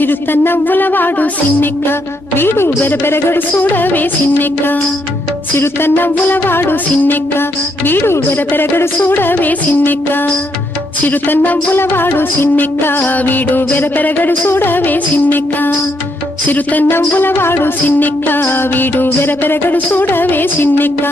సిరుతన్నవ్వులవాడు సిన్నెక్క వీడు వెరపెరగడు చూడవే సిన్నెక్క సిరుతన్నవ్వులవాడు సిన్నెక్క వీడు వెరపెరగడు చూడవే సిన్నెక్క సిరుతన్నవ్వులవాడు సిన్నెక్క వీడు వెరపెరగడు చూడవే సిన్నెక్క సిరుతన్నవ్వులవాడు సిన్నెక్క వీడు వెరపెరగడు చూడవే సిన్నెక్క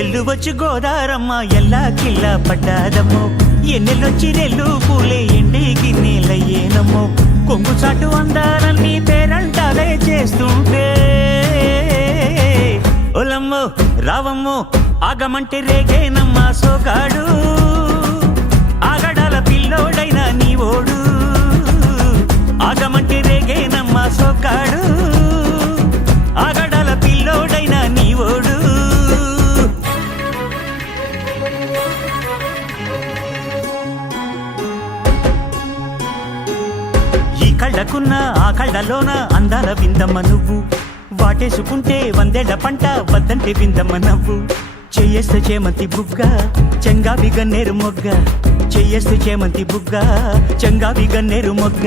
ఎల్లు వచ్చి గోదారమ్మ ఎల్లా కిల్లా పడ్డాదమ్మో ఎన్నెల్లొచ్చి రెల్లు పూలే ఎండి గిన్నెలయ్యేనమ్మో కొంగు చాటు అందాలన్నీ పేరంటాలే చేస్తుంటే ఒలమ్మో రావమ్మో ఆగమంటే రేగేనమ్మ సోగాడు ఆగడాల పిల్లోడైనా నీ ఓడు ఆగమంటే రేగేనమ్మ సోగాడు ఆగడాల పిల్లోడైనా నీ ఓడు కళ్ళకున్న ఆ కళ్ళలోన అందాల విందమ్మ నువ్వు వాటేసుకుంటే వందేళ్ల పంట వద్దంటే విందమ్మ నవ్వు చెయ్యేస్తే చేమంతి బుగ్గ చెంగావి గన్నేరు మొగ్గ చెయ్యేస్తే చేమంతి బుగ్గ చెంగావి గన్నేరు మొగ్గ